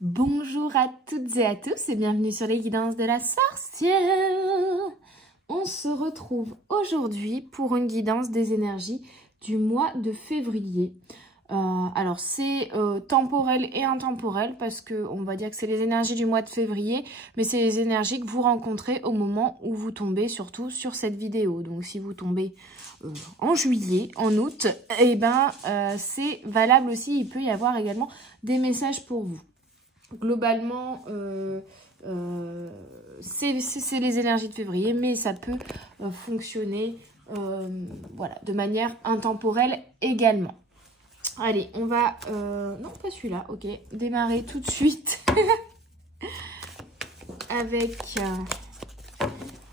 Bonjour à toutes et à tous et bienvenue sur les guidances de la sorcière. On se retrouve aujourd'hui pour une guidance des énergies du mois de février. Alors c'est temporel et intemporel parce que on va dire que c'est les énergies du mois de février, mais c'est les énergies que vous rencontrez au moment où vous tombez surtout sur cette vidéo. Donc si vous tombez en juillet, en août, et ben c'est valable aussi. Il peut y avoir également des messages pour vous. Globalement, c'est les énergies de février, mais ça peut fonctionner voilà, de manière intemporelle également. Allez, on va... non, pas celui-là, ok. Démarrer tout de suite avec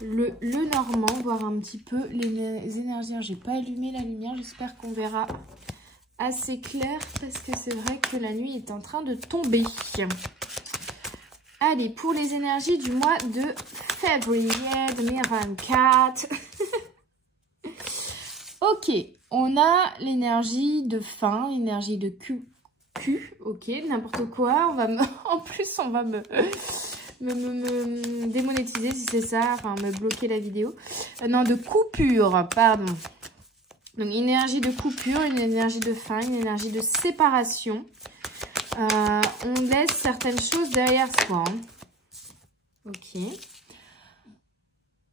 le normand, voir un petit peu les énergies. J'ai pas allumé la lumière, j'espère qu'on verra assez clair parce que c'est vrai que la nuit est en train de tomber. Allez, pour les énergies du mois de février 2024. Ok, on a l'énergie de faim, l'énergie de cul, ok, n'importe quoi. On va en plus, on va me démonétiser si c'est ça, enfin me bloquer la vidéo. Non, de coupure, pardon. Donc, énergie de coupure, une énergie de faim, une énergie de séparation. On laisse certaines choses derrière soi. Hein. Ok.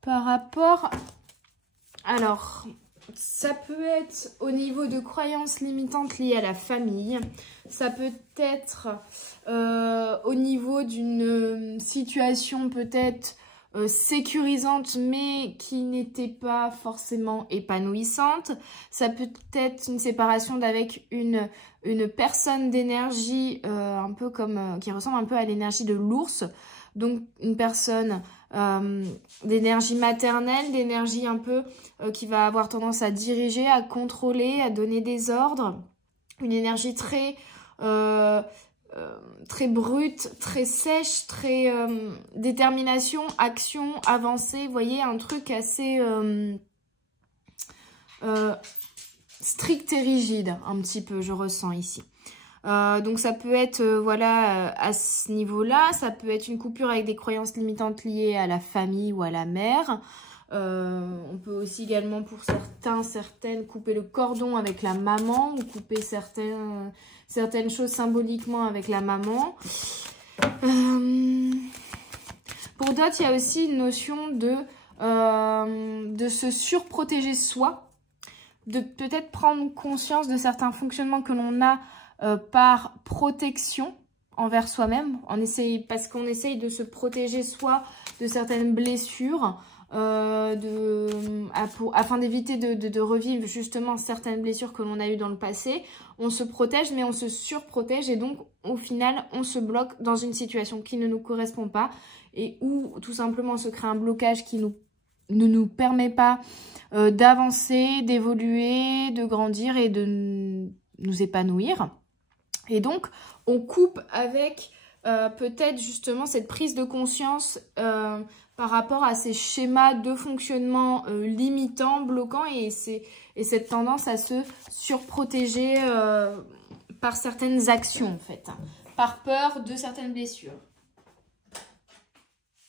Par rapport... Alors, ça peut être au niveau de croyances limitantes liées à la famille. Ça peut être au niveau d'une situation peut-être sécurisante mais qui n'était pas forcément épanouissante. Ça peut être une séparation d'avec une personne d'énergie un peu comme qui ressemble un peu à l'énergie de l'ours. Donc une personne d'énergie maternelle, d'énergie un peu qui va avoir tendance à diriger, à contrôler, à donner des ordres. Une énergie très brute, très sèche, très détermination, action, avancée. Vous voyez, un truc assez strict et rigide, un petit peu, je ressens ici. Donc ça peut être voilà à ce niveau-là, ça peut être une coupure avec des croyances limitantes liées à la famille ou à la mère. On peut aussi également pour certaines couper le cordon avec la maman ou couper certaines choses symboliquement avec la maman. Pour d'autres, il y a aussi une notion de se surprotéger soi, de peut-être prendre conscience de certains fonctionnements que l'on a par protection envers soi-même, parce qu'on essaye de se protéger soi de certaines blessures, afin d'éviter de revivre justement certaines blessures que l'on a eues dans le passé. On se protège, mais on se surprotège et donc au final, on se bloque dans une situation qui ne nous correspond pas et où tout simplement se crée un blocage qui ne nous permet pas d'avancer, d'évoluer, de grandir et de nous épanouir. Et donc, on coupe avec peut-être justement cette prise de conscience par rapport à ces schémas de fonctionnement limitants, bloquants et cette tendance à se surprotéger par certaines actions en fait, hein, par peur de certaines blessures.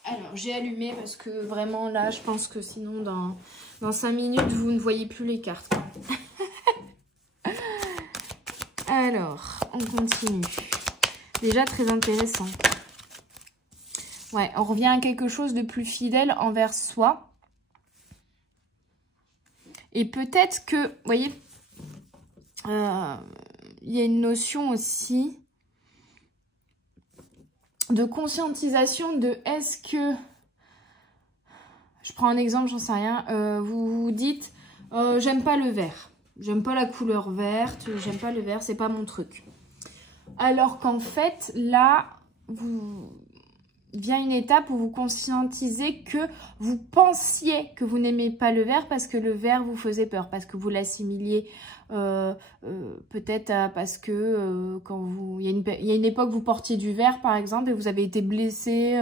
Alors, j'ai allumé parce que vraiment là, je pense que sinon dans 5 minutes, vous ne voyez plus les cartes. Alors, on continue. Déjà très intéressant. Ouais, on revient à quelque chose de plus fidèle envers soi. Et peut-être que, vous voyez, il y a une notion aussi de conscientisation de est-ce que... Je prends un exemple, j'en sais rien. Vous vous dites, j'aime pas le vert. J'aime pas la couleur verte, j'aime pas le vert, c'est pas mon truc. Alors qu'en fait, là, vient une étape où vous conscientisez que vous pensiez que vous n'aimez pas le vert parce que le vert vous faisait peur, parce que vous l'assimiliez peut-être parce que quand il y a une époque vous portiez du vert par exemple et vous avez été blessé,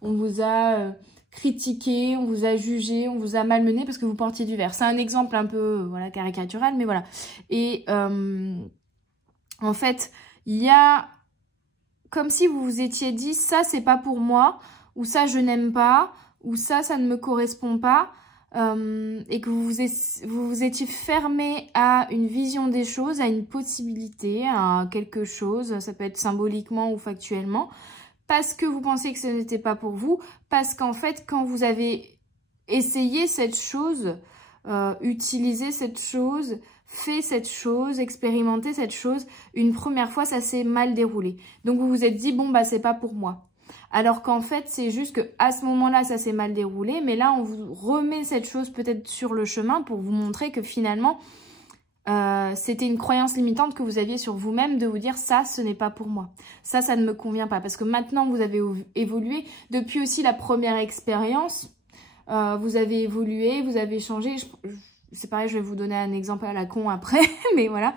on vous a critiqué, on vous a jugé, on vous a malmené parce que vous portiez du vert. C'est un exemple un peu voilà caricatural, mais voilà. Et en fait, il y a comme si vous vous étiez dit ça c'est pas pour moi, ou ça je n'aime pas, ou ça ne me correspond pas, et que vous vous étiez fermé à une vision des choses, à une possibilité, à quelque chose, ça peut être symboliquement ou factuellement, parce que vous pensiez que ce n'était pas pour vous, parce qu'en fait quand vous avez essayé cette chose, utilisé cette chose, fait cette chose, expérimenté cette chose, une première fois ça s'est mal déroulé. Donc vous vous êtes dit bon bah c'est pas pour moi. Alors qu'en fait, c'est juste que à ce moment-là, ça s'est mal déroulé. Mais là, on vous remet cette chose peut-être sur le chemin pour vous montrer que finalement, c'était une croyance limitante que vous aviez sur vous-même de vous dire ça, ce n'est pas pour moi. Ça ne me convient pas. Parce que maintenant, vous avez évolué. Depuis aussi la première expérience, vous avez évolué, vous avez changé. C'est pareil, je vais vous donner un exemple à la con après. Mais voilà.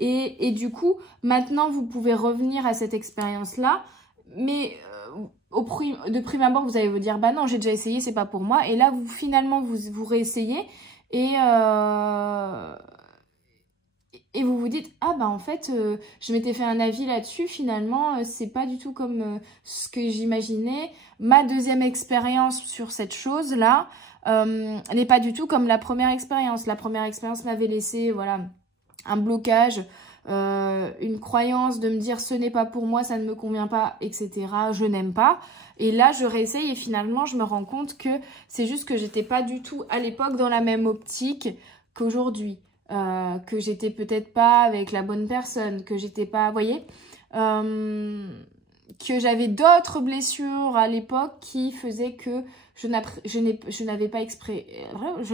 Et du coup, maintenant, vous pouvez revenir à cette expérience-là. Mais de prime abord, vous allez vous dire, bah non, j'ai déjà essayé, c'est pas pour moi. Et là, finalement, vous réessayez et vous vous dites, ah bah en fait, je m'étais fait un avis là-dessus, finalement, c'est pas du tout comme ce que j'imaginais. Ma deuxième expérience sur cette chose-là n'est pas du tout comme la première expérience. La première expérience m'avait laissé, voilà, un blocage, une croyance de me dire ce n'est pas pour moi, ça ne me convient pas, etc. Je n'aime pas. Et là, je réessaye et finalement, je me rends compte que c'est juste que j'étais pas du tout à l'époque dans la même optique qu'aujourd'hui. Que j'étais peut-être pas avec la bonne personne, que j'étais pas, vous voyez, que j'avais d'autres blessures à l'époque qui faisaient que je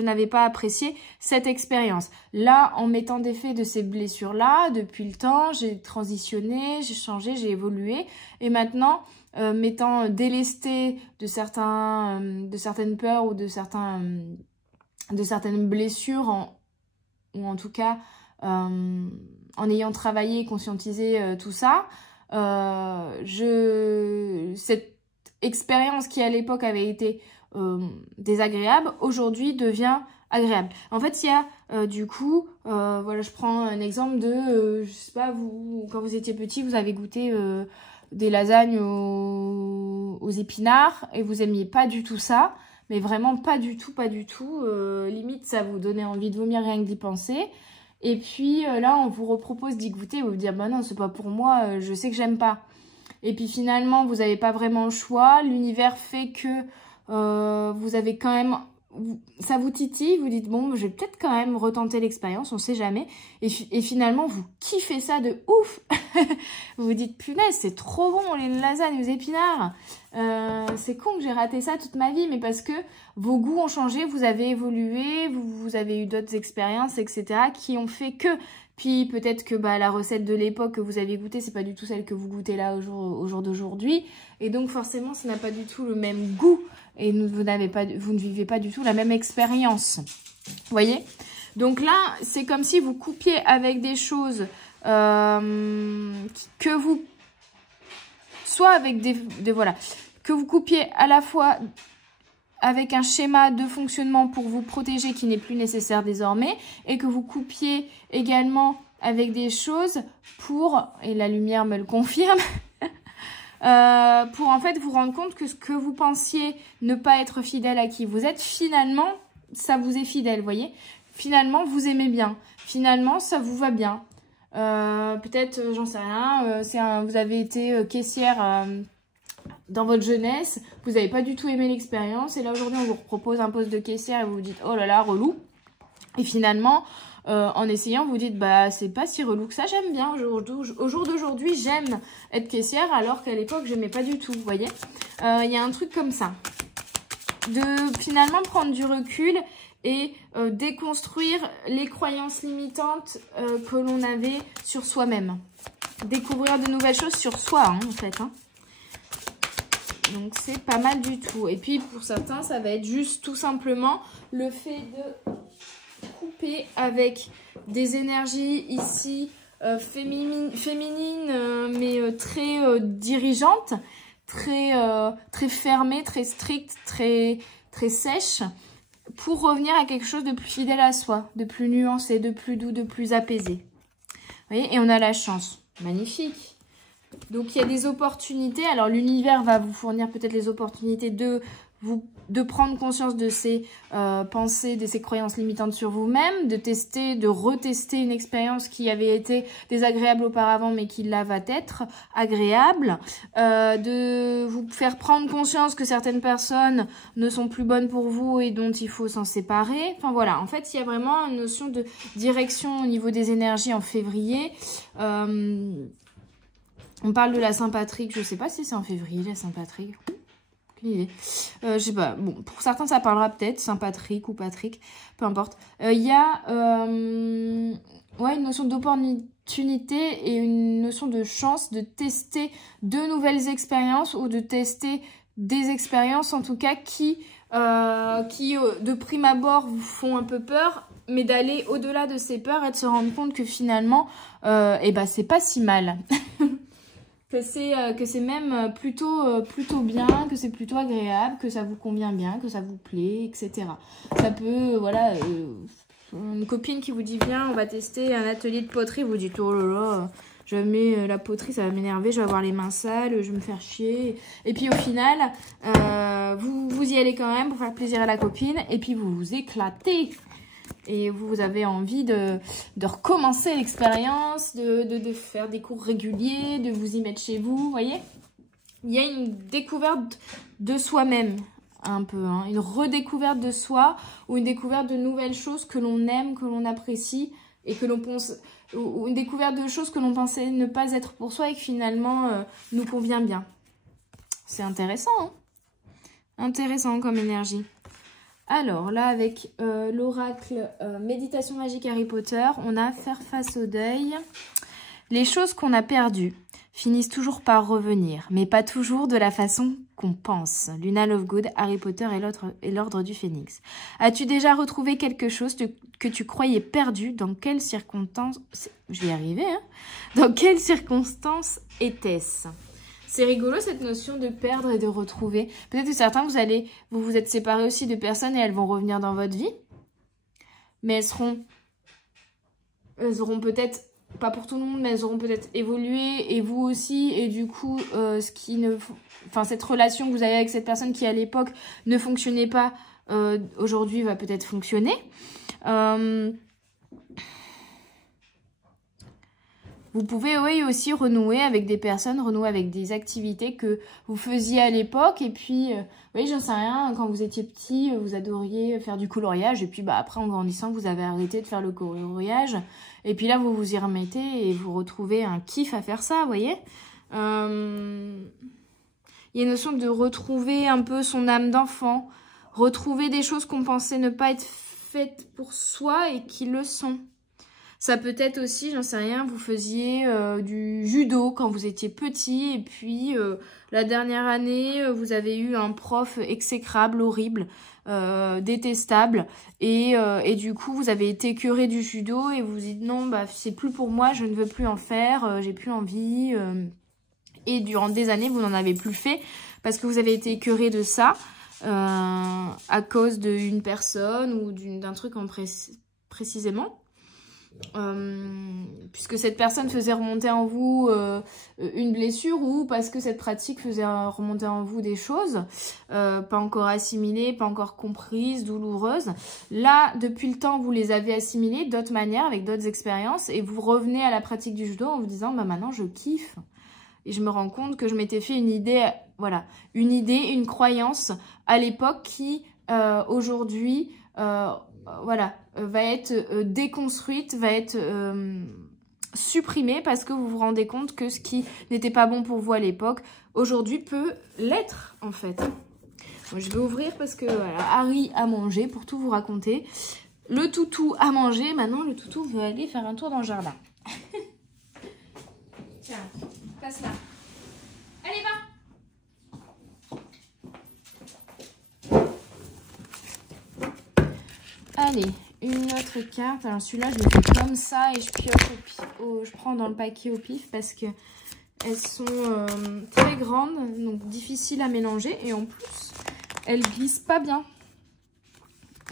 n'avais pas apprécié cette expérience. Là, en mettant des faits de ces blessures-là, depuis le temps, j'ai transitionné, j'ai changé, j'ai évolué. Et maintenant, m'étant délestée de certaines peurs ou de certaines blessures, ou en tout cas, en ayant travaillé et conscientisé tout ça, cette expérience qui à l'époque avait été désagréable, aujourd'hui devient agréable. En fait, il y a du coup, voilà, je prends un exemple de, je sais pas, vous, quand vous étiez petit, vous avez goûté des lasagnes aux épinards et vous aimiez pas du tout ça, mais vraiment pas du tout, limite ça vous donnait envie de vomir rien que d'y penser. Et puis là, on vous repropose d'y goûter, vous vous dire bah non, c'est pas pour moi, je sais que j'aime pas. Et puis finalement, vous n'avez pas vraiment le choix. L'univers fait que vous avez quand même... Ça vous titille, vous dites bon, je vais peut-être quand même retenter l'expérience, on sait jamais. Et finalement, vous kiffez ça de ouf. Vous vous dites punaise, c'est trop bon les lasagnes aux épinards. C'est con que j'ai raté ça toute ma vie, mais parce que vos goûts ont changé, vous avez évolué, vous avez eu d'autres expériences, etc. qui ont fait que... Puis peut-être que bah, la recette de l'époque que vous avez goûtée, c'est pas du tout celle que vous goûtez là au jour d'aujourd'hui. Et donc forcément, ça n'a pas du tout le même goût. Et vous ne vivez pas du tout la même expérience. Vous voyez? Donc là, c'est comme si vous coupiez avec des choses que vous... Soit avec voilà. Que vous coupiez à la fois... avec un schéma de fonctionnement pour vous protéger qui n'est plus nécessaire désormais, et que vous coupiez également avec des choses pour, et la lumière me le confirme, pour en fait vous rendre compte que ce que vous pensiez ne pas être fidèle à qui vous êtes, finalement, ça vous est fidèle, vous voyez. Finalement, vous aimez bien. Finalement, ça vous va bien. Peut-être, j'en sais rien, vous avez été caissière... dans votre jeunesse, vous n'avez pas du tout aimé l'expérience et là aujourd'hui on vous propose un poste de caissière et vous vous dites oh là là relou, et finalement en essayant vous vous dites bah c'est pas si relou que ça, j'aime bien au jour d'aujourd'hui, j'aime être caissière alors qu'à l'époque j'aimais pas du tout, vous voyez. Il y a un truc comme ça, de finalement prendre du recul et déconstruire les croyances limitantes que l'on avait sur soi-même, découvrir de nouvelles choses sur soi hein, en fait hein. Donc, c'est pas mal du tout. Et puis, pour certains, ça va être juste tout simplement le fait de couper avec des énergies ici féminines, mais très dirigeantes, très fermées, très strictes, très sèches, pour revenir à quelque chose de plus fidèle à soi, de plus nuancé, de plus doux, de plus apaisé. Vous voyez, et on a la chance. Magnifique. Donc, il y a des opportunités. Alors, l'univers va vous fournir peut-être les opportunités de prendre conscience de ces pensées, de ces croyances limitantes sur vous-même, de tester, de retester une expérience qui avait été désagréable auparavant, mais qui là va être agréable, de vous faire prendre conscience que certaines personnes ne sont plus bonnes pour vous et dont il faut s'en séparer. Enfin voilà, en fait, il y a vraiment une notion de direction au niveau des énergies en février. On parle de la Saint-Patrick, je sais pas si c'est en février, la Saint-Patrick. Je sais pas, bon, pour certains ça parlera peut-être, Saint-Patrick ou Patrick, peu importe. Il y a ouais, une notion d'opportunité et une notion de chance de tester de nouvelles expériences ou de tester des expériences en tout cas qui de prime abord vous font un peu peur, mais d'aller au-delà de ces peurs et de se rendre compte que finalement, eh ben, c'est pas si mal. Que c'est même plutôt bien, que c'est plutôt agréable, que ça vous convient bien, que ça vous plaît, etc. Ça peut, voilà, une copine qui vous dit viens, on va tester un atelier de poterie, vous dites oh là là, jamais la poterie, ça va m'énerver, je vais avoir les mains sales, je vais me faire chier. Et puis au final, vous y allez quand même pour faire plaisir à la copine, et puis vous vous éclatez. Et vous avez envie de recommencer l'expérience, de faire des cours réguliers, de vous y mettre chez vous, vous voyez. Il y a une découverte de soi-même, un peu, hein, une redécouverte de soi ou une découverte de nouvelles choses que l'on aime, que l'on apprécie et que l'on pense, ou une découverte de choses que l'on pensait ne pas être pour soi et qui finalement nous convient bien. C'est intéressant, hein, intéressant comme énergie. Alors là, avec l'oracle Méditation magique Harry Potter, on a faire face au deuil. Les choses qu'on a perdues finissent toujours par revenir, mais pas toujours de la façon qu'on pense. Luna Lovegood, Harry Potter et l'ordre du Phénix. As-tu déjà retrouvé quelque chose que tu croyais perdu? Dans quelles circonstances... Je vais y arriver, hein. Dans quelles circonstances était-ce? C'est rigolo cette notion de perdre et de retrouver. Peut-être que certains, vous vous êtes séparés aussi de personnes et elles vont revenir dans votre vie. Mais elles auront peut-être, pas pour tout le monde, mais elles auront peut-être évolué et vous aussi. Et du coup, cette relation que vous avez avec cette personne qui à l'époque ne fonctionnait pas, aujourd'hui va peut-être fonctionner. Vous pouvez oui, aussi renouer avec des personnes, renouer avec des activités que vous faisiez à l'époque. Et puis, oui, j'en sais rien, quand vous étiez petit, vous adoriez faire du coloriage. Et puis, bah, après, en grandissant, vous avez arrêté de faire le coloriage. Et puis là, vous vous y remettez et vous retrouvez un kiff à faire ça, vous voyez. Il y a une notion de retrouver un peu son âme d'enfant. Retrouver des choses qu'on pensait ne pas être faites pour soi et qui le sont. Ça peut être aussi, j'en sais rien, vous faisiez du judo quand vous étiez petit et puis la dernière année, vous avez eu un prof exécrable, horrible, détestable et du coup, vous avez été écœuré du judo et vous vous dites non, bah c'est plus pour moi, je ne veux plus en faire, j'ai plus envie. Et durant des années, vous n'en avez plus fait parce que vous avez été écœuré de ça à cause d'une personne ou d'un truc précisément. Puisque cette personne faisait remonter en vous une blessure ou parce que cette pratique faisait remonter en vous des choses pas encore assimilées, pas encore comprises, douloureuses. Là, depuis le temps, vous les avez assimilées d'autres manières, avec d'autres expériences et vous revenez à la pratique du judo en vous disant bah maintenant je kiffe et je me rends compte que je m'étais fait une idée, voilà, une croyance à l'époque qui aujourd'hui voilà, va être déconstruite, va être supprimée parce que vous vous rendez compte que ce qui n'était pas bon pour vous à l'époque, aujourd'hui peut l'être en fait. Bon, je vais ouvrir parce que voilà, Harry a mangé, pour tout vous raconter. Le toutou a mangé, maintenant le toutou veut aller faire un tour dans le jardin. Tiens, passe là. Allez, va! Allez, une autre carte. Alors celui-là, je le fais comme ça et je pioche je prends dans le paquet au pif parce que elles sont très grandes, donc difficiles à mélanger. Et en plus, elles glissent pas bien.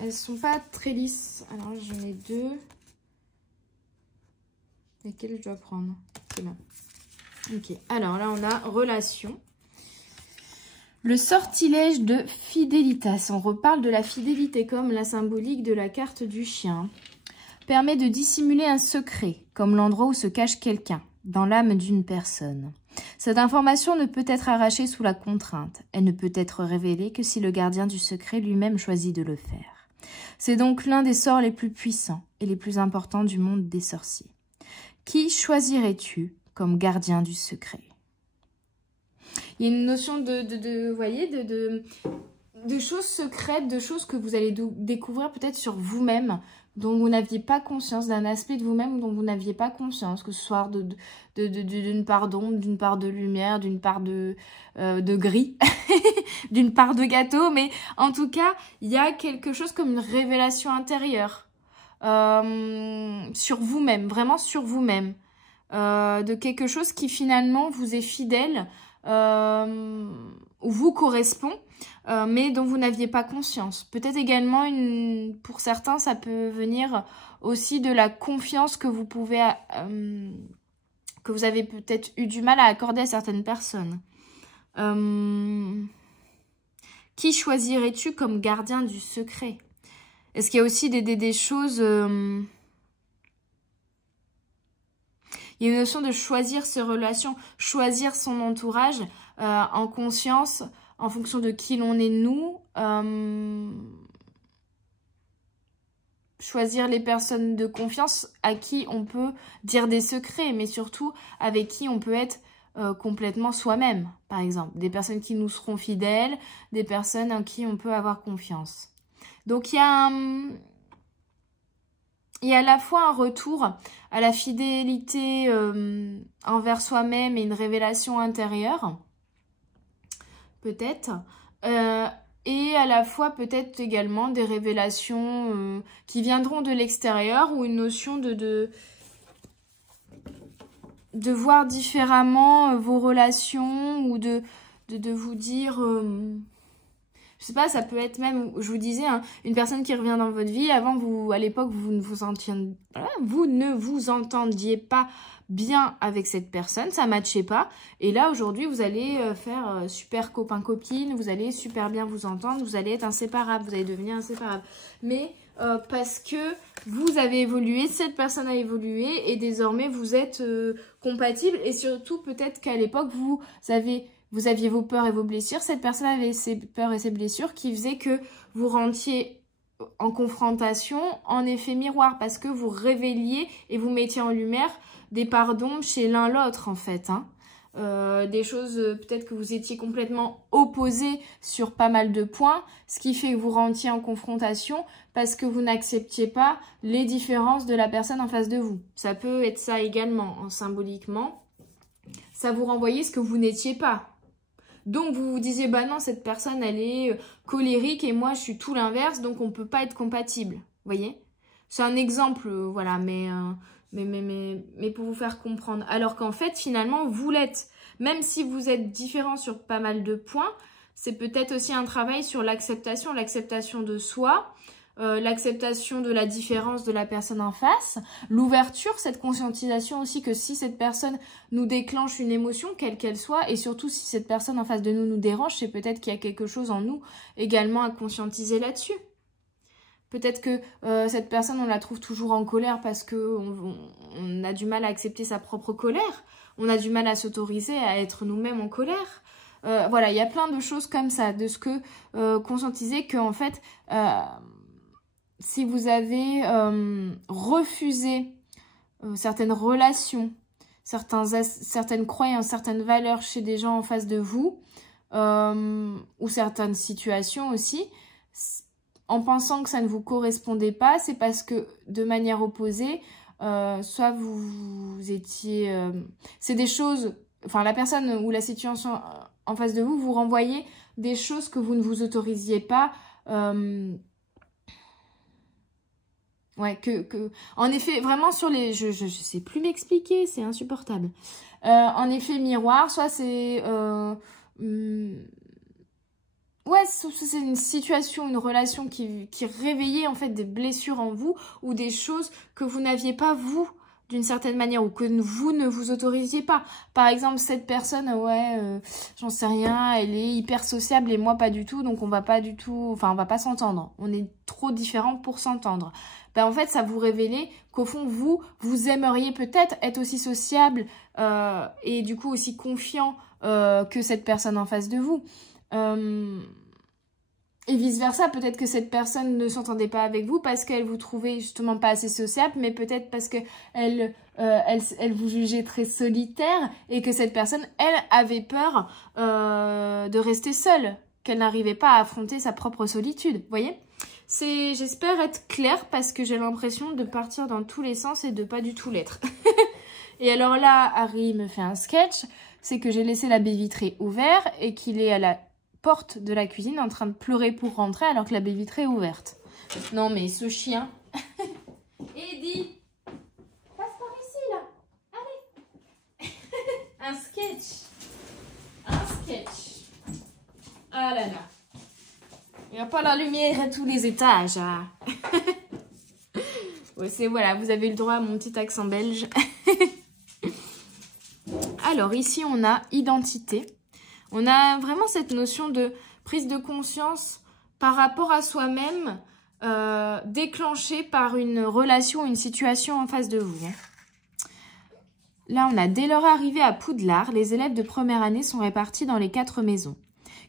Elles sont pas très lisses. Alors j'en ai deux. Lesquelles je dois prendre? C'est là. Ok, alors là, on a relation. Le sortilège de Fidelitas. On reparle de la fidélité comme la symbolique de la carte du chien. Permet de dissimuler un secret, comme l'endroit où se cache quelqu'un, dans l'âme d'une personne. Cette information ne peut être arrachée sous la contrainte. Elle ne peut être révélée que si le gardien du secret lui-même choisit de le faire. C'est donc l'un des sorts les plus puissants et les plus importants du monde des sorciers. Qui choisirais-tu comme gardien du secret? Il y a une notion vous voyez, de choses secrètes, de choses que vous allez découvrir peut-être sur vous-même, dont vous n'aviez pas conscience, d'un aspect de vous-même dont vous n'aviez pas conscience, que ce soit d'une part d'ombre, d'une part de lumière, d'une part de gris, d'une part de gâteau, mais en tout cas, il y a quelque chose comme une révélation intérieure sur vous-même, vraiment sur vous-même, de quelque chose qui finalement vous est fidèle, vous correspond, mais dont vous n'aviez pas conscience. Peut-être également, pour certains, ça peut venir aussi de la confiance que vous pouvez, que vous avez peut-être eu du mal à accorder à certaines personnes. Qui choisirais-tu comme gardien du secret? Est-ce qu'il y a aussi des choses... Il y a une notion de choisir ses relations, choisir son entourage en conscience, en fonction de qui l'on est nous. Choisir les personnes de confiance à qui on peut dire des secrets, mais surtout avec qui on peut être complètement soi-même, par exemple. Des personnes qui nous seront fidèles, des personnes en qui on peut avoir confiance. Donc il y a à la fois un retour à la fidélité envers soi-même et une révélation intérieure, peut-être, et à la fois peut-être également des révélations qui viendront de l'extérieur, ou une notion de voir différemment vos relations, ou de vous dire... je sais pas, ça peut être même, je vous disais, hein, une personne qui revient dans votre vie. Avant, à l'époque, vous ne vous entendiez pas bien avec cette personne, ça matchait pas. Et là, aujourd'hui, vous allez faire super copain-copine, vous allez super bien vous entendre, vous allez être inséparables, vous allez devenir inséparables. Mais parce que vous avez évolué, cette personne a évolué, et désormais, vous êtes compatibles. Et surtout, peut-être qu'à l'époque, vous aviez vos peurs et vos blessures. Cette personne avait ses peurs et ses blessures qui faisaient que vous rentriez en confrontation, en effet miroir, parce que vous révéliez et vous mettiez en lumière des parts d'ombre chez l'un l'autre, en fait. Hein. Des choses, peut-être que vous étiez complètement opposés sur pas mal de points, ce qui fait que vous rentriez en confrontation parce que vous n'acceptiez pas les différences de la personne en face de vous. Ça peut être ça également, hein, symboliquement. Ça vous renvoyait ce que vous n'étiez pas. Donc, vous vous disiez, bah non, cette personne, elle est colérique et moi, je suis tout l'inverse, donc on ne peut pas être compatible. Vous voyez? C'est un exemple, voilà, mais pour vous faire comprendre. Alors qu'en fait, finalement, vous l'êtes. Même si vous êtes différents sur pas mal de points, c'est peut-être aussi un travail sur l'acceptation de soi, l'acceptation de la différence de la personne en face, l'ouverture, cette conscientisation aussi que si cette personne nous déclenche une émotion, quelle qu'elle soit, et surtout si cette personne en face de nous dérange, c'est peut-être qu'il y a quelque chose en nous également à conscientiser là-dessus. Peut-être que cette personne, on la trouve toujours en colère parce qu'on a du mal à accepter sa propre colère, on a du mal à s'autoriser à être nous-mêmes en colère. Voilà, il y a plein de choses comme ça, de ce que conscientiser qu'en fait... si vous avez refusé certaines relations, certaines croyances, certaines valeurs chez des gens en face de vous, ou certaines situations aussi, en pensant que ça ne vous correspondait pas, c'est parce que de manière opposée, soit vous étiez... c'est des choses... Enfin, la personne ou la situation en face de vous, vous renvoyez des choses que vous ne vous autorisiez pas... Ouais, en effet, vraiment sur les... Je sais plus m'expliquer, c'est insupportable. En effet, miroir, soit c'est... ouais, c'est une situation, une relation qui réveillait en fait des blessures en vous ou des choses que vous n'aviez pas, vous, d'une certaine manière ou que vous ne vous autorisiez pas. Par exemple, cette personne, j'en sais rien, elle est hyper sociable et moi pas du tout, donc on va pas s'entendre. On est trop différents pour s'entendre. Ben, en fait, ça vous révélait qu'au fond, vous aimeriez peut-être être aussi sociable et du coup aussi confiant que cette personne en face de vous. Et vice-versa, peut-être que cette personne ne s'entendait pas avec vous parce qu'elle vous trouvait justement pas assez sociable, mais peut-être parce que elle vous jugeait très solitaire et que cette personne, elle, avait peur de rester seule, qu'elle n'arrivait pas à affronter sa propre solitude, vous voyez ? J'espère être claire parce que j'ai l'impression de partir dans tous les sens et de pas du tout l'être. Et alors là, Harry me fait un sketch, c'est que j'ai laissé la baie vitrée ouverte et qu'il est à la porte de la cuisine en train de pleurer pour rentrer alors que la baie vitrée est ouverte. Non mais ce chien. Eddie, passe par ici là. Allez. Un sketch. Ah là là. Il n'y a pas la lumière à tous les étages. Hein. Ouais, voilà, vous avez le droit à mon petit accent belge. Alors ici on a identité. On a vraiment cette notion de prise de conscience par rapport à soi-même déclenchée par une relation, une situation en face de vous. Là, on a dès leur arrivée à Poudlard, les élèves de première année sont répartis dans les 4 maisons.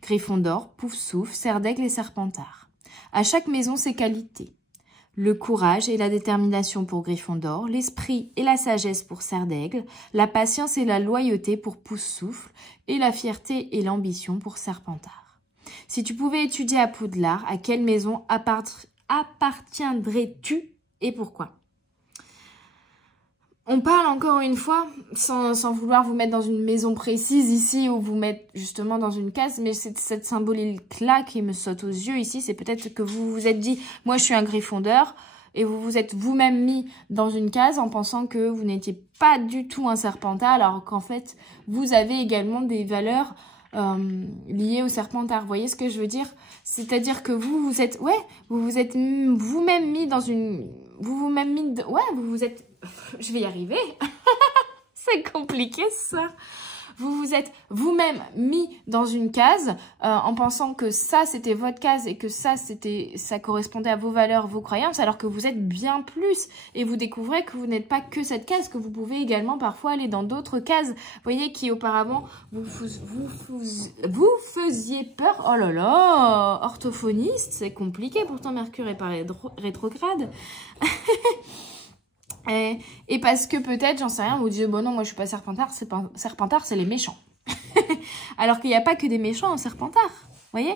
Gryffondor, Poufsouffle, Serdaigle et Serpentard. À chaque maison, ses qualités. Le courage et la détermination pour Gryffondor, l'esprit et la sagesse pour Serdaigle, la patience et la loyauté pour Poufsouffle et la fierté et l'ambition pour Serpentard. Si tu pouvais étudier à Poudlard, à quelle maison appartiendrais-tu et pourquoi ? On parle encore une fois, sans vouloir vous mettre dans une maison précise ici ou vous mettre justement dans une case, mais c'est cette symbolique-là qui me saute aux yeux ici. C'est peut-être que vous vous êtes dit, moi je suis un Gryffondor, et vous vous êtes vous-même mis dans une case en pensant que vous n'étiez pas du tout un Serpentard, alors qu'en fait, vous avez également des valeurs liées au Serpentard. Vous voyez ce que je veux dire ? C'est-à-dire que vous vous êtes vous-même mis dans une... vous vous êtes... Je vais y arriver. C'est compliqué ça. Vous vous êtes vous-même mis dans une case en pensant que ça c'était votre case et que ça correspondait à vos valeurs, vos croyances, alors que vous êtes bien plus et vous découvrez que vous n'êtes pas que cette case, que vous pouvez également parfois aller dans d'autres cases. Vous voyez, qui auparavant vous faisiez peur. Oh là là, orthophoniste, c'est compliqué, pourtant Mercure est pas rétrograde. Et parce que peut-être, j'en sais rien, vous dites, bon non, moi je suis pas Serpentard, Serpentard, c'est les méchants. Alors qu'il n'y a pas que des méchants en Serpentard, vous voyez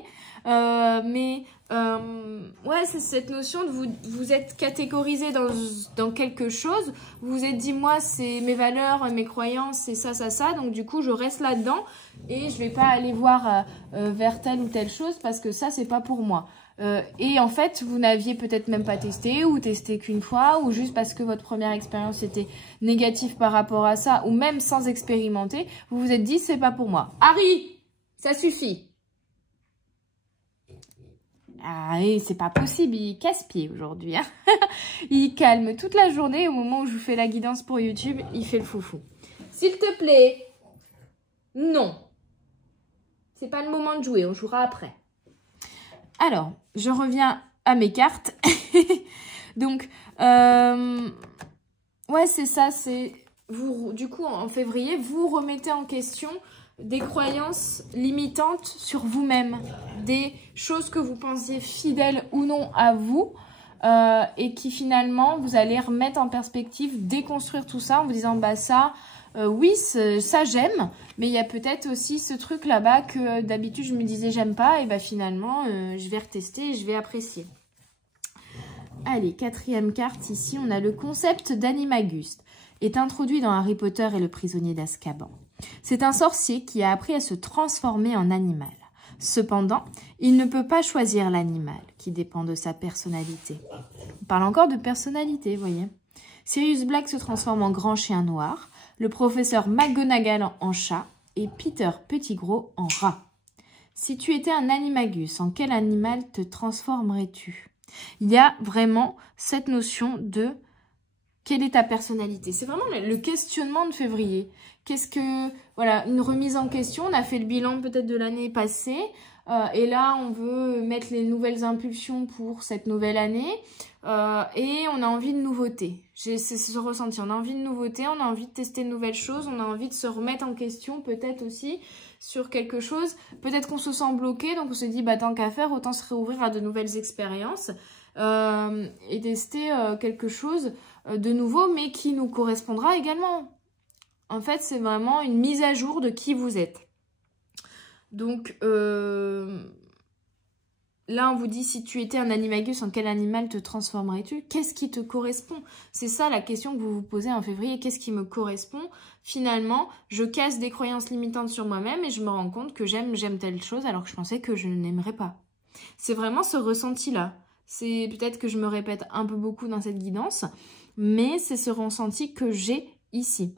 ouais, c'est cette notion de vous êtes catégorisé dans quelque chose, vous vous êtes dit, moi c'est mes valeurs, mes croyances, c'est ça, donc du coup je reste là-dedans et je vais pas aller voir vers telle ou telle chose parce que ça c'est pas pour moi. Et en fait, vous n'aviez peut-être même pas testé ou testé qu'une fois ou juste parce que votre première expérience était négative par rapport à ça ou même sans expérimenter, vous vous êtes dit c'est pas pour moi. Harry, ça suffit. Ah, et c'est pas possible, il casse-pied aujourd'hui. Hein. Il calme toute la journée au moment où je vous fais la guidance pour YouTube, il fait le foufou. S'il te plaît, non. C'est pas le moment de jouer, on jouera après. Alors, je reviens à mes cartes. Donc, ouais, c'est ça, c'est... Du coup, en février, vous remettez en question des croyances limitantes sur vous-même. Des choses que vous pensiez fidèles ou non à vous. Et qui finalement, vous allez remettre en perspective, déconstruire tout ça en vous disant, bah ça... oui, ça j'aime, mais il y a peut-être aussi ce truc là-bas que d'habitude je me disais j'aime pas, et bah finalement je vais retester et je vais apprécier. Allez, 4e carte ici, on a le concept d'Animagus, est introduit dans Harry Potter et le prisonnier d'Azkaban. C'est un sorcier qui a appris à se transformer en animal. Cependant, il ne peut pas choisir l'animal qui dépend de sa personnalité. On parle encore de personnalité, vous voyez. Sirius Black se transforme en grand chien noir, le professeur McGonagall en chat et Peter Pettigrew en rat. Si tu étais un animagus, en quel animal te transformerais-tu? Il y a vraiment cette notion de Quelle est ta personnalité? C'est vraiment le questionnement de février. Qu'est-ce que... Voilà, une remise en question. On a fait le bilan peut-être de l'année passée. Et là, on veut mettre les nouvelles impulsions pour cette nouvelle année. Et on a envie de nouveauté. C'est ce ressenti. On a envie de nouveauté, on a envie de tester de nouvelles choses. On a envie de se remettre en question peut-être aussi sur quelque chose. Peut-être qu'on se sent bloqué. Donc on se dit, bah tant qu'à faire, autant se réouvrir à de nouvelles expériences. Et tester quelque chose de nouveau, mais qui nous correspondra également. En fait, c'est vraiment une mise à jour de qui vous êtes. Donc, là, on vous dit, si tu étais un animagus, en quel animal te transformerais-tu? Qu'est-ce qui te correspond? C'est ça la question que vous vous posez en février. Qu'est-ce qui me correspond? Finalement, je casse des croyances limitantes sur moi-même et je me rends compte que j'aime telle chose alors que je pensais que je n'aimerais pas. C'est vraiment ce ressenti-là. C'est peut-être que je me répète un peu beaucoup dans cette guidance, mais c'est ce ressenti que j'ai ici.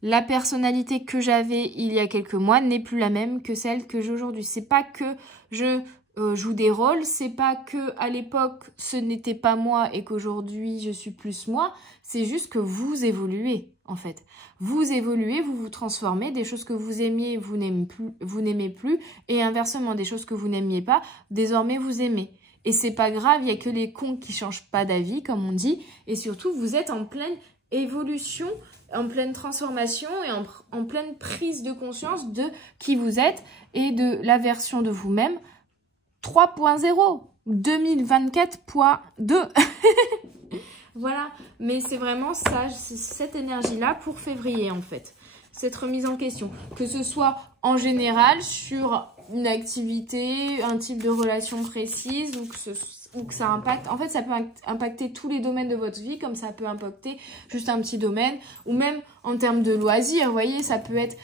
La personnalité que j'avais il y a quelques mois n'est plus la même que celle que j'ai aujourd'hui. C'est pas que je joue des rôles, c'est pas que à l'époque ce n'était pas moi et qu'aujourd'hui je suis plus moi, c'est juste que vous évoluez en fait. Vous évoluez, vous vous transformez, des choses que vous aimiez, vous n'aimez plus, et inversement, des choses que vous n'aimiez pas, désormais vous aimez. Et c'est pas grave, il y a que les cons qui changent pas d'avis, comme on dit, et surtout vous êtes en pleine évolution, en pleine transformation et en pleine prise de conscience de qui vous êtes et de la version de vous-même 3.0, 2024.2. Voilà, mais c'est vraiment ça, c'est cette énergie-là pour février en fait. Cette remise en question, que ce soit en général sur une activité, un type de relation précise ou que ça impacte. En fait, ça peut impacter tous les domaines de votre vie, comme ça peut impacter juste un petit domaine, ou même en termes de loisirs, vous voyez, ça peut être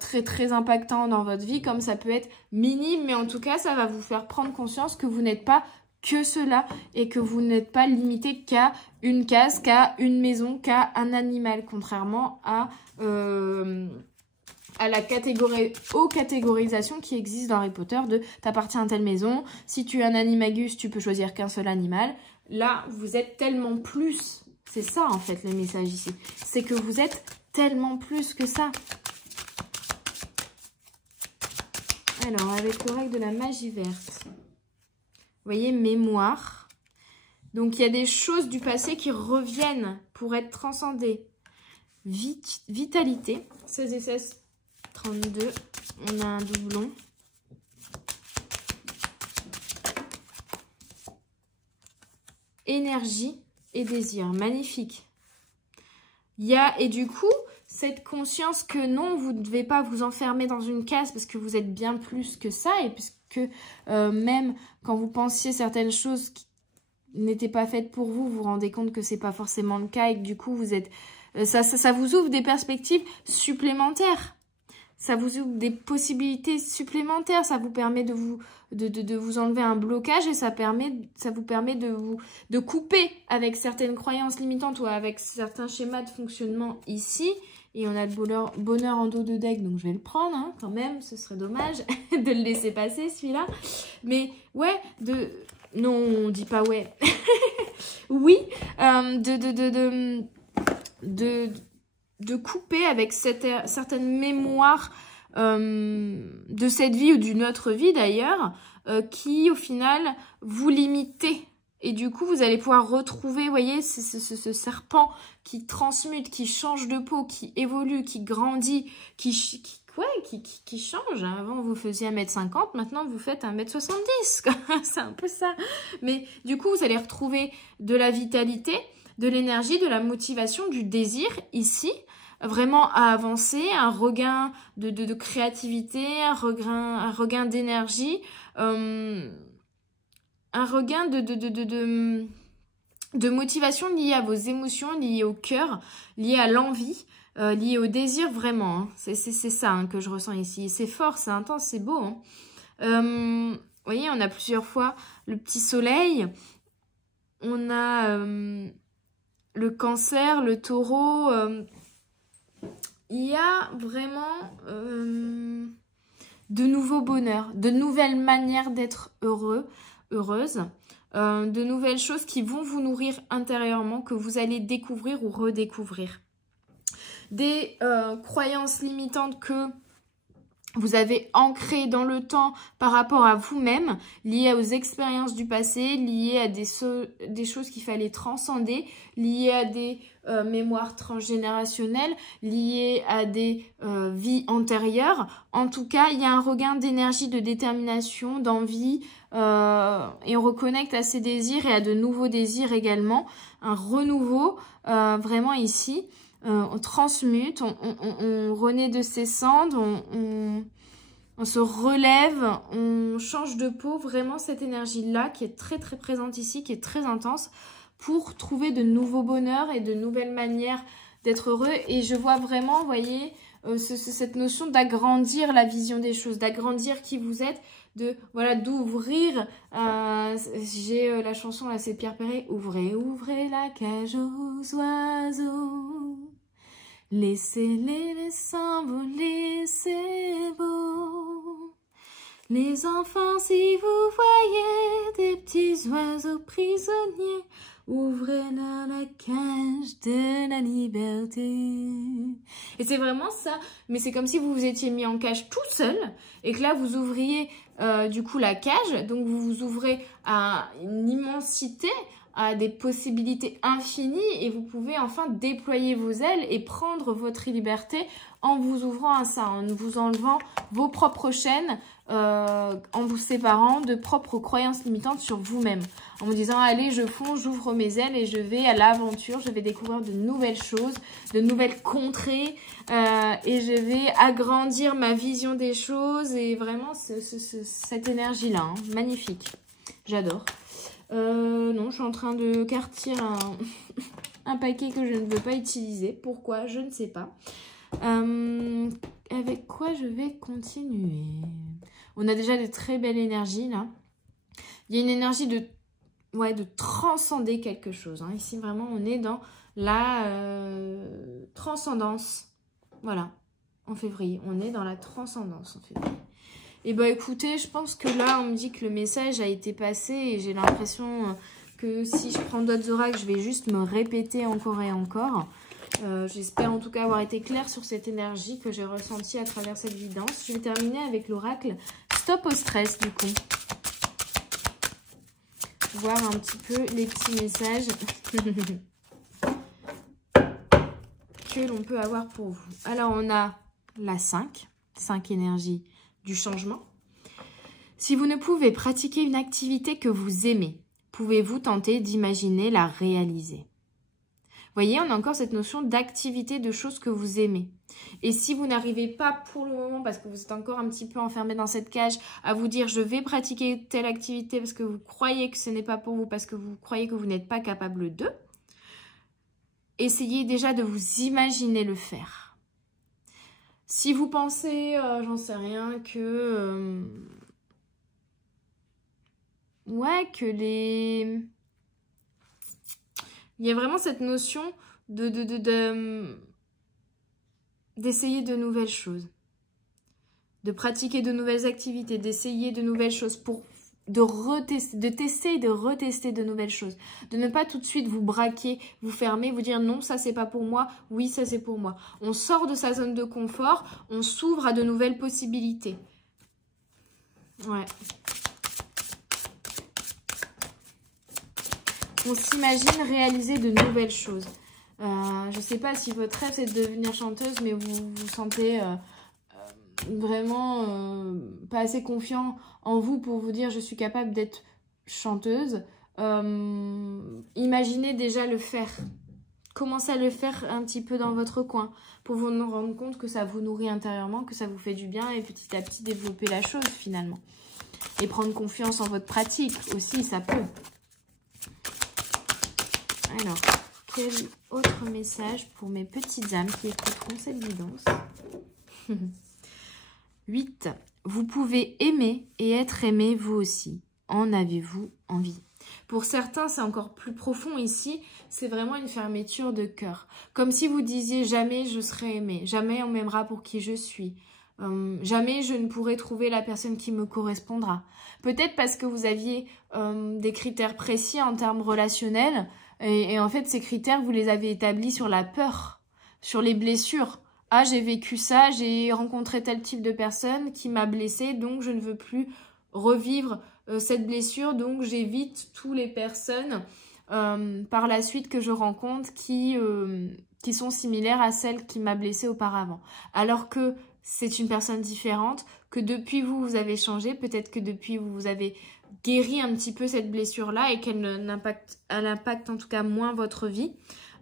très très impactant dans votre vie, comme ça peut être minime, mais en tout cas, ça va vous faire prendre conscience que vous n'êtes pas que cela et que vous n'êtes pas limité qu'à une case, qu'à une maison, qu'à un animal, contrairement à aux catégorisations qui existent dans Harry Potter de t'appartiens à telle maison, si tu es un animagus, tu peux choisir qu'un seul animal. Là, vous êtes tellement plus. C'est ça, en fait, le message ici. C'est que vous êtes tellement plus que ça. Alors, avec l'oracle de la magie verte. Vous voyez, mémoire. Donc, il y a des choses du passé qui reviennent pour être transcendées. Vitalité. 16 et 16. 32, on a un doublon. Énergie et désir, magnifique. Il y a, et du coup, cette conscience que non, vous ne devez pas vous enfermer dans une case parce que vous êtes bien plus que ça et puisque même quand vous pensiez certaines choses qui n'étaient pas faites pour vous, vous vous rendez compte que c'est pas forcément le cas et que du coup, vous êtes, ça vous ouvre des perspectives supplémentaires. Ça vous ouvre des possibilités supplémentaires, ça vous permet de vous enlever un blocage et ça vous permet de couper avec certaines croyances limitantes ou avec certains schémas de fonctionnement ici. Et on a le bonheur en dos de deck, donc je vais le prendre hein, quand même, ce serait dommage de le laisser passer celui-là. Mais ouais, non, on dit pas ouais. Oui, de couper avec certaines mémoires de cette vie ou d'une autre vie d'ailleurs, qui au final vous limitez. Et du coup, vous allez pouvoir retrouver, vous voyez, ce serpent qui transmute, qui change de peau, qui évolue, qui grandit, qui change. Avant, vous faisiez 1m50, maintenant, vous faites 1m70. C'est un peu ça. Mais du coup, vous allez retrouver de la vitalité, de l'énergie, de la motivation, du désir ici, vraiment à avancer, un regain de créativité, un regain d'énergie, un regain de motivation liée à vos émotions, liée au cœur, liée à l'envie, liée au désir vraiment. Hein. C'est ça hein, que je ressens ici. C'est fort, c'est intense, c'est beau. Hein. Vous voyez, on a plusieurs fois le petit soleil, on a le cancer, le taureau. Il y a vraiment de nouveaux bonheurs, de nouvelles manières d'être heureuse. de nouvelles choses qui vont vous nourrir intérieurement, que vous allez découvrir ou redécouvrir. Des croyances limitantes que vous avez ancrées dans le temps par rapport à vous-même, liées aux expériences du passé, liées à des choses qu'il fallait transcender, liées à des mémoires transgénérationnelles, liées à des vies antérieures. En tout cas, il y a un regain d'énergie, de détermination, d'envie, et on reconnecte à ces désirs et à de nouveaux désirs également. Un renouveau, vraiment ici. On transmute, on renaît de ses cendres, on se relève, on change de peau. Vraiment cette énergie-là qui est très très présente ici, qui est très intense pour trouver de nouveaux bonheurs et de nouvelles manières d'être heureux. Et je vois vraiment, vous voyez, cette notion d'agrandir la vision des choses, d'agrandir qui vous êtes, d'ouvrir. J'ai la chanson là, c'est Pierre Perret. Ouvrez, ouvrez la cage aux oiseaux. Laissez-les s'envoler, c'est beau. Les enfants, si vous voyez des petits oiseaux prisonniers, ouvrez-leur la cage de la liberté. Et c'est vraiment ça, mais c'est comme si vous vous étiez mis en cage tout seul et que là vous ouvriez du coup la cage, donc vous vous ouvrez à une immensité, à des possibilités infinies et vous pouvez enfin déployer vos ailes et prendre votre liberté en vous ouvrant à ça, en vous enlevant vos propres chaînes, en vous séparant de propres croyances limitantes sur vous-même, en vous disant allez je fonce, j'ouvre mes ailes et je vais à l'aventure, je vais découvrir de nouvelles choses, de nouvelles contrées et je vais agrandir ma vision des choses et vraiment cette énergie-là, hein, magnifique, j'adore. Non, je suis en train de quartier un paquet que je ne veux pas utiliser. Pourquoi? Je ne sais pas. Avec quoi je vais continuer? On a déjà de très belles énergies là. Il y a une énergie de transcender quelque chose. Hein. Ici, vraiment, on est dans la transcendance. Voilà, en février. On est dans la transcendance en février. Et bah écoutez, je pense que là, on me dit que le message a été passé et j'ai l'impression que si je prends d'autres oracles, je vais juste me répéter encore et encore. J'espère en tout cas avoir été claire sur cette énergie que j'ai ressentie à travers cette guidance. Je vais terminer avec l'oracle Stop au stress du coup. Voir un petit peu les petits messages que l'on peut avoir pour vous. Alors on a la 5 énergies du changement. Si vous ne pouvez pratiquer une activité que vous aimez, pouvez-vous tenter d'imaginer la réaliser? Vous voyez, on a encore cette notion d'activité, de choses que vous aimez. Et si vous n'arrivez pas pour le moment, parce que vous êtes encore un petit peu enfermé dans cette cage, à vous dire je vais pratiquer telle activité parce que vous croyez que ce n'est pas pour vous, parce que vous croyez que vous n'êtes pas capable de, essayez déjà de vous imaginer le faire. Si vous pensez, j'en sais rien, que... il y a vraiment cette notion d'essayer de nouvelles choses. De pratiquer de nouvelles activités, d'essayer de nouvelles choses de tester et de retester de nouvelles choses. De ne pas tout de suite vous braquer, vous fermer, vous dire non, ça c'est pas pour moi, oui, ça c'est pour moi. On sort de sa zone de confort, on s'ouvre à de nouvelles possibilités. Ouais. On s'imagine réaliser de nouvelles choses. Je sais pas si votre rêve c'est de devenir chanteuse, mais vous vous sentez... vraiment pas assez confiant en vous pour vous dire je suis capable d'être chanteuse, imaginez déjà le faire. Commencez à le faire un petit peu dans votre coin pour vous rendre compte que ça vous nourrit intérieurement, que ça vous fait du bien et petit à petit développer la chose finalement. Et prendre confiance en votre pratique aussi, ça peut. Alors, quel autre message pour mes petites âmes qui écouteront cette guidance? 8. Vous pouvez aimer et être aimé vous aussi. En avez-vous envie? Pour certains, c'est encore plus profond ici. C'est vraiment une fermeture de cœur. Comme si vous disiez jamais je serai aimé. Jamais on m'aimera pour qui je suis. Jamais je ne pourrai trouver la personne qui me correspondra. Peut-être parce que vous aviez des critères précis en termes relationnels et en fait ces critères vous les avez établis sur la peur, sur les blessures. Ah, j'ai vécu ça, j'ai rencontré tel type de personne qui m'a blessée, donc je ne veux plus revivre cette blessure, donc j'évite toutes les personnes par la suite que je rencontre qui sont similaires à celle qui m'a blessée auparavant. Alors que c'est une personne différente, que depuis vous avez changé, peut-être que depuis vous avez guéri un petit peu cette blessure-là et qu'elle impacte en tout cas moins votre vie.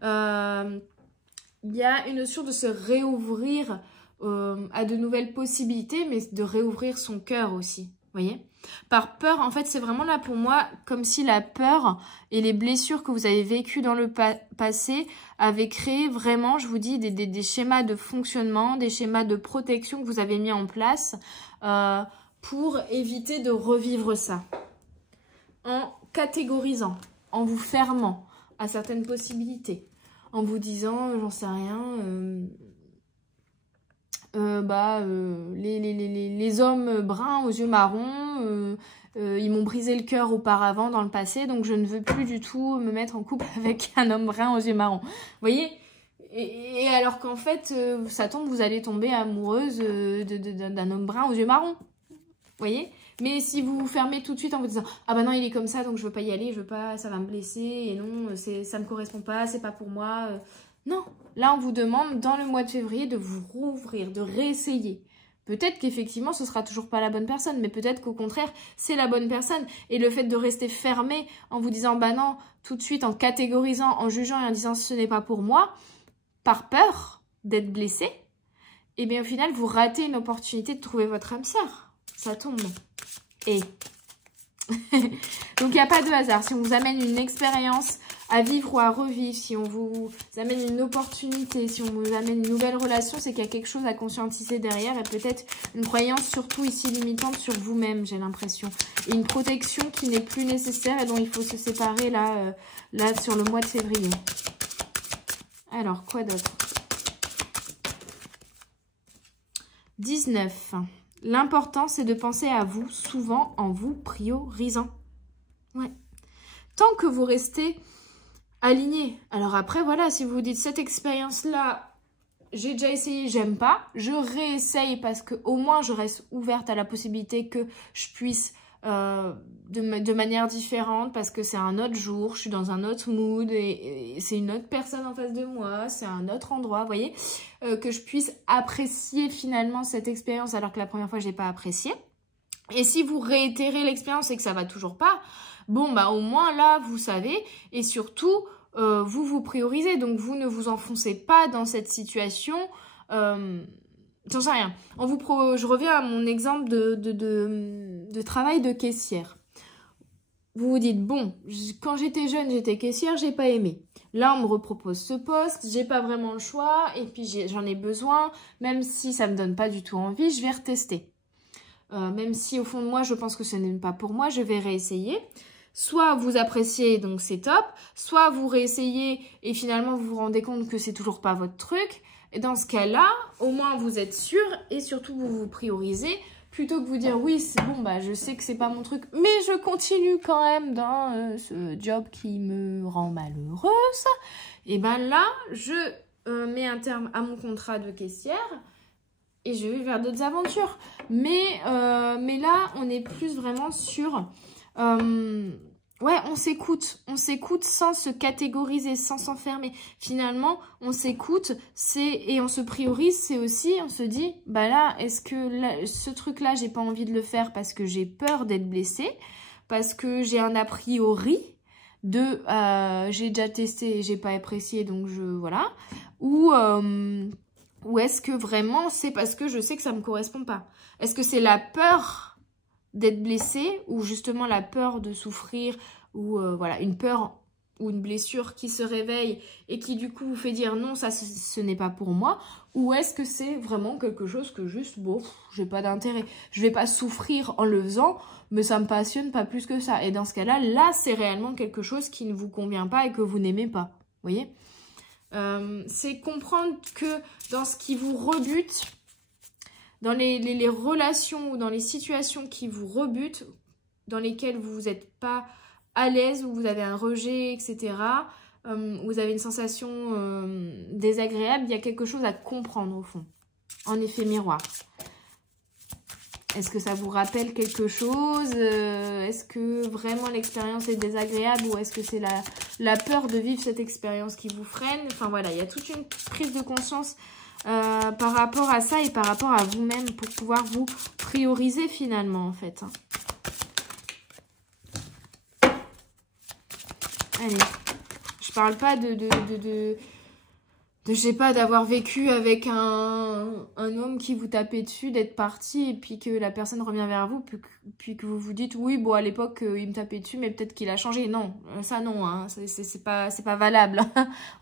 Il y a une notion de se réouvrir à de nouvelles possibilités, mais de réouvrir son cœur aussi, vous voyez ? Par peur, en fait, c'est vraiment là pour moi comme si la peur et les blessures que vous avez vécues dans le passé avaient créé vraiment, je vous dis, des schémas de fonctionnement, des schémas de protection que vous avez mis en place pour éviter de revivre ça. En catégorisant, en vous fermant à certaines possibilités, en vous disant, j'en sais rien... les hommes bruns aux yeux marrons, ils m'ont brisé le cœur auparavant dans le passé, donc je ne veux plus du tout me mettre en couple avec un homme brun aux yeux marrons. Vous voyez ? Et alors qu'en fait, ça tombe, vous allez tomber amoureuse d'un homme brun aux yeux marrons. Vous voyez ? Mais si vous vous fermez tout de suite en vous disant « Ah bah non, il est comme ça, donc je veux pas y aller, je veux pas, ça va me blesser, et non, ça me correspond pas, c'est pas pour moi. » Non, là on vous demande dans le mois de février de vous rouvrir, de réessayer. Peut-être qu'effectivement ce sera toujours pas la bonne personne, mais peut-être qu'au contraire c'est la bonne personne. Et le fait de rester fermé en vous disant bah non, tout de suite en catégorisant, en jugeant et en disant ce n'est pas pour moi, par peur d'être blessé, et bien au final vous ratez une opportunité de trouver votre âme sœur. Ça tombe. Et donc il n'y a pas de hasard. Si on vous amène une expérience à vivre ou à revivre, si on vous amène une opportunité, si on vous amène une nouvelle relation, c'est qu'il y a quelque chose à conscientiser derrière et peut-être une croyance surtout ici limitante sur vous-même, j'ai l'impression. Et une protection qui n'est plus nécessaire et dont il faut se séparer là sur le mois de février. Alors, quoi d'autre ? 19. L'important, c'est de penser à vous, souvent en vous priorisant. Ouais. Tant que vous restez aligné. Alors après, voilà, si vous vous dites cette expérience-là, j'ai déjà essayé, j'aime pas, je réessaye parce que au moins je reste ouverte à la possibilité que je puisse de manière différente parce que c'est un autre jour, je suis dans un autre mood et c'est une autre personne en face de moi, c'est un autre endroit, vous voyez, que je puisse apprécier finalement cette expérience alors que la première fois je n'ai pas apprécié. Et si vous réitérez l'expérience et que ça va toujours pas, bon bah au moins là vous savez et surtout vous vous priorisez, donc vous ne vous enfoncez pas dans cette situation. J'en sais rien. Je reviens à mon exemple de travail de caissière. Vous vous dites, bon, quand j'étais jeune, j'étais caissière, j'ai pas aimé. Là, on me repropose ce poste, j'ai pas vraiment le choix, et puis j'en ai besoin, même si ça me donne pas du tout envie, je vais retester. Même si au fond de moi, je pense que ce n'est pas pour moi, je vais réessayer. Soit vous appréciez, donc c'est top, soit vous réessayez et finalement vous vous rendez compte que c'est toujours pas votre truc. Et dans ce cas-là, au moins vous êtes sûr et surtout vous vous priorisez plutôt que vous dire oui, c'est bon, bah je sais que c'est pas mon truc, mais je continue quand même dans ce job qui me rend malheureuse. Et ben là, je mets un terme à mon contrat de caissière et je vais vers d'autres aventures. Mais là, on est plus vraiment sur... ouais, on s'écoute sans se catégoriser, sans s'enfermer. Finalement, on s'écoute, et on se priorise, c'est aussi, on se dit, bah là, est-ce que ce truc-là, j'ai pas envie de le faire parce que j'ai peur d'être blessée, parce que j'ai un a priori j'ai déjà testé et j'ai pas apprécié, donc voilà. Ou est-ce que vraiment c'est parce que je sais que ça me correspond pas? Est-ce que c'est la peur d'être blessé ou justement la peur de souffrir ou voilà, une peur ou une blessure qui se réveille et qui du coup vous fait dire non, ça ce n'est pas pour moi, ou est-ce que c'est vraiment quelque chose que juste bon, j'ai pas d'intérêt, je vais pas souffrir en le faisant, mais ça me passionne pas plus que ça. Et dans ce cas-là, là c'est réellement quelque chose qui ne vous convient pas et que vous n'aimez pas, vous voyez. C'est comprendre que dans ce qui vous rebute, dans les relations ou dans les situations qui vous rebutent, dans lesquelles vous n'êtes pas à l'aise, où vous avez un rejet, etc., où vous avez une sensation désagréable, il y a quelque chose à comprendre au fond, en effet miroir. Est-ce que ça vous rappelle quelque chose? Est-ce que vraiment l'expérience est désagréable ou est-ce que c'est la peur de vivre cette expérience qui vous freine? Enfin voilà, il y a toute une prise de conscience par rapport à ça et par rapport à vous-même pour pouvoir vous prioriser finalement en fait. Allez, je parle pas je sais pas, d'avoir vécu avec un homme qui vous tapait dessus, d'être parti et puis que la personne revient vers vous, puis que vous vous dites oui, bon à l'époque il me tapait dessus mais peut-être qu'il a changé. Non, ça non, hein, c'est pas valable,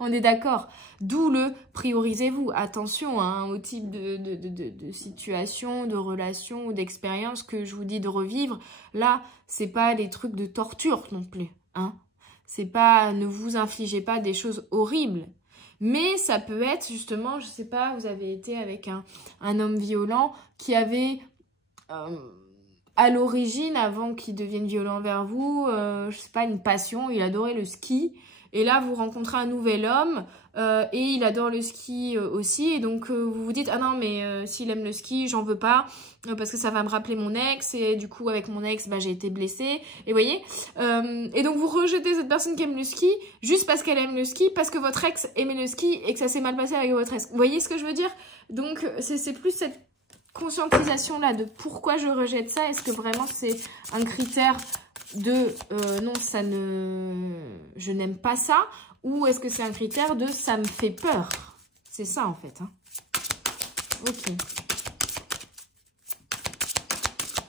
on est d'accord. D'où le priorisez-vous. Attention hein, au type de situation, de relation ou d'expérience que je vous dis de revivre. Là, c'est pas les trucs de torture non plus, hein. C'est pas, ne vous infligez pas des choses horribles. Mais ça peut être justement, je sais pas, vous avez été avec un homme violent qui avait, à l'origine, avant qu'il devienne violent vers vous, je sais pas, une passion, il adorait le ski. Et là, vous rencontrez un nouvel homme et il adore le ski aussi. Et donc, vous vous dites, ah non, mais s'il aime le ski, j'en veux pas parce que ça va me rappeler mon ex. Et du coup, avec mon ex, bah, j'ai été blessée. Et vous voyez et donc, vous rejetez cette personne qui aime le ski juste parce qu'elle aime le ski, parce que votre ex aimait le ski et que ça s'est mal passé avec votre ex. Vous voyez ce que je veux dire? Donc, c'est plus cette conscientisation-là de pourquoi je rejette ça. Est-ce que vraiment c'est un critère de non, je n'aime pas ça, ou est-ce que c'est un critère de ça me fait peur? C'est ça en fait. Hein. Ok.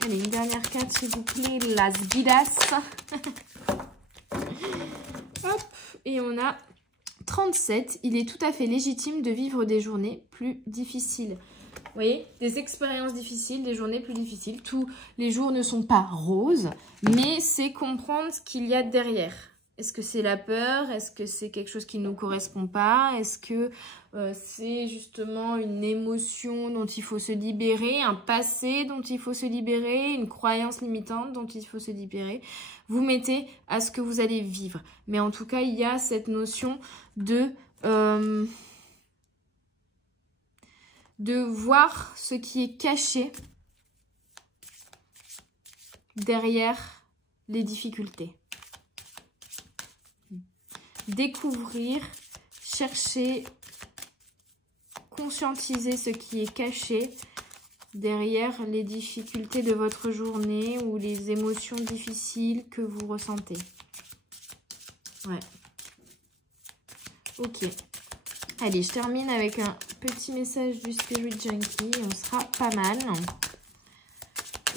Allez, une dernière carte s'il vous plaît, Las Vidas. Hop, et on a 37. Il est tout à fait légitime de vivre des journées plus difficiles. Vous voyez, des expériences difficiles, des journées plus difficiles. Tous les jours ne sont pas roses, mais c'est comprendre ce qu'il y a derrière. Est-ce que c'est la peur? Est-ce que c'est quelque chose qui ne nous correspond pas? Est-ce que c'est justement une émotion dont il faut se libérer, un passé dont il faut se libérer, une croyance limitante dont il faut se libérer? Vous mettez à ce que vous allez vivre. Mais en tout cas, il y a cette notion de voir ce qui est caché derrière les difficultés. Découvrir, chercher, conscientiser ce qui est caché derrière les difficultés de votre journée ou les émotions difficiles que vous ressentez. Ouais. Ok. Allez, je termine avec un petit message du Spirit Junkie. On sera pas mal.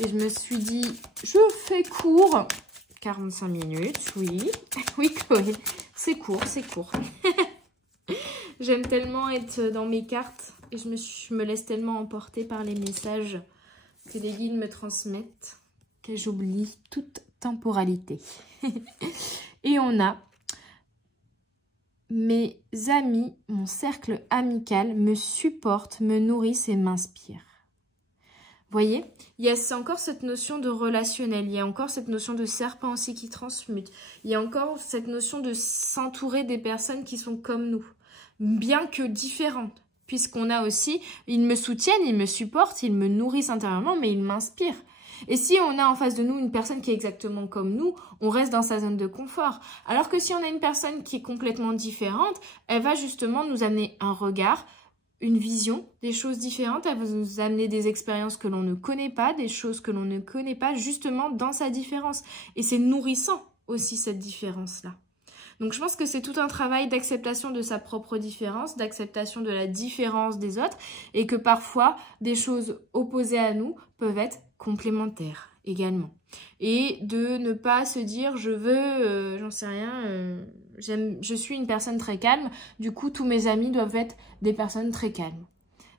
Et je me suis dit, je fais court. 45 minutes, oui. Oui, Chloé. C'est court, c'est court. J'aime tellement être dans mes cartes. Et je me laisse tellement emporter par les messages que les guides me transmettent que j'oublie toute temporalité. Et on a... Mes amis, mon cercle amical me supportent, me nourrissent et m'inspirent. Vous voyez, il y a encore cette notion de relationnel, il y a encore cette notion de serpent aussi qui transmute, il y a encore cette notion de s'entourer des personnes qui sont comme nous, bien que différentes, puisqu'on a aussi, ils me soutiennent, ils me supportent, ils me nourrissent intérieurement, mais ils m'inspirent. Et si on a en face de nous une personne qui est exactement comme nous, on reste dans sa zone de confort. Alors que si on a une personne qui est complètement différente, elle va justement nous amener un regard, une vision, des choses différentes. Elle va nous amener des expériences que l'on ne connaît pas, des choses que l'on ne connaît pas, justement dans sa différence. Et c'est nourrissant aussi cette différence-là. Donc je pense que c'est tout un travail d'acceptation de sa propre différence, d'acceptation de la différence des autres, et que parfois des choses opposées à nous peuvent être complémentaires également. Et de ne pas se dire je veux, j'en sais rien, je suis une personne très calme, du coup tous mes amis doivent être des personnes très calmes.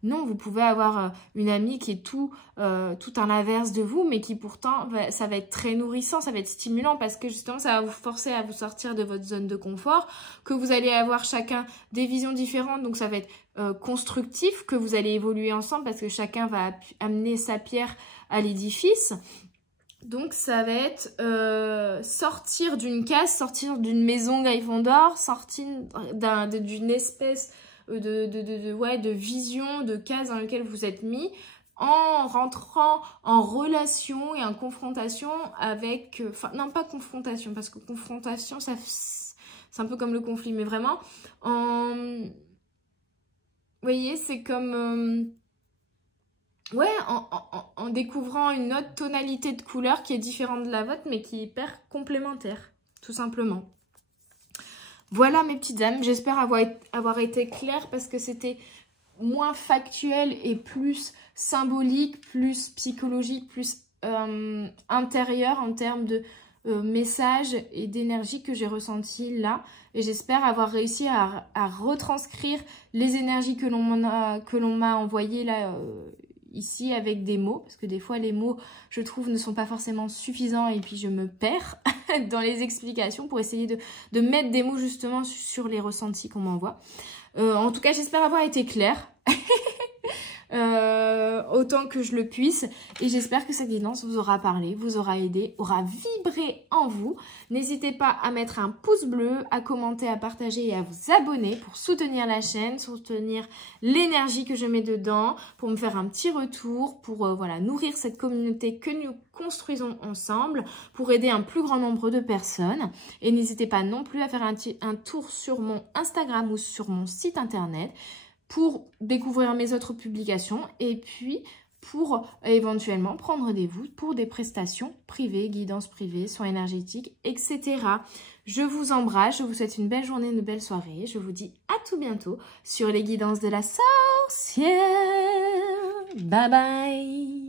Non, vous pouvez avoir une amie qui est tout à l'inverse de vous, mais qui pourtant, ça va être très nourrissant, ça va être stimulant parce que justement, ça va vous forcer à vous sortir de votre zone de confort, que vous allez avoir chacun des visions différentes, donc ça va être constructif, que vous allez évoluer ensemble parce que chacun va amener sa pierre à l'édifice. Donc ça va être sortir d'une case, sortir d'une maison Gryffondor, sortir d'une espèce de vision, de case dans laquelle vous êtes mis, en rentrant en relation et en confrontation avec... Enfin, non, pas confrontation, parce que confrontation, c'est un peu comme le conflit, mais vraiment, vous voyez, c'est comme... ouais, en découvrant une autre tonalité de couleur qui est différente de la vôtre, mais qui est hyper complémentaire, tout simplement. Voilà mes petites âmes, j'espère avoir été claire parce que c'était moins factuel et plus symbolique, plus psychologique, plus intérieur en termes de messages et d'énergie que j'ai ressenti là. Et j'espère avoir réussi à retranscrire les énergies que l'on m'a envoyées là ici avec des mots. Parce que des fois les mots, je trouve, ne sont pas forcément suffisants et puis je me perds dans les explications pour essayer de mettre des mots justement sur les ressentis qu'on m'envoie. En tout cas, j'espère avoir été claire. Autant que je le puisse, et j'espère que cette guidance vous aura parlé, vous aura aidé, aura vibré en vous. N'hésitez pas à mettre un pouce bleu, à commenter, à partager et à vous abonner pour soutenir la chaîne, soutenir l'énergie que je mets dedans, pour me faire un petit retour, pour voilà, nourrir cette communauté que nous construisons ensemble, pour aider un plus grand nombre de personnes. Et n'hésitez pas non plus à faire un tour sur mon Instagram ou sur mon site internet pour découvrir mes autres publications et puis pour éventuellement prendre rendez-vous pour des prestations privées, guidance privée, soins énergétiques, etc. Je vous embrasse, je vous souhaite une belle journée, une belle soirée. Je vous dis à tout bientôt sur les guidances de la sorcière. Bye bye.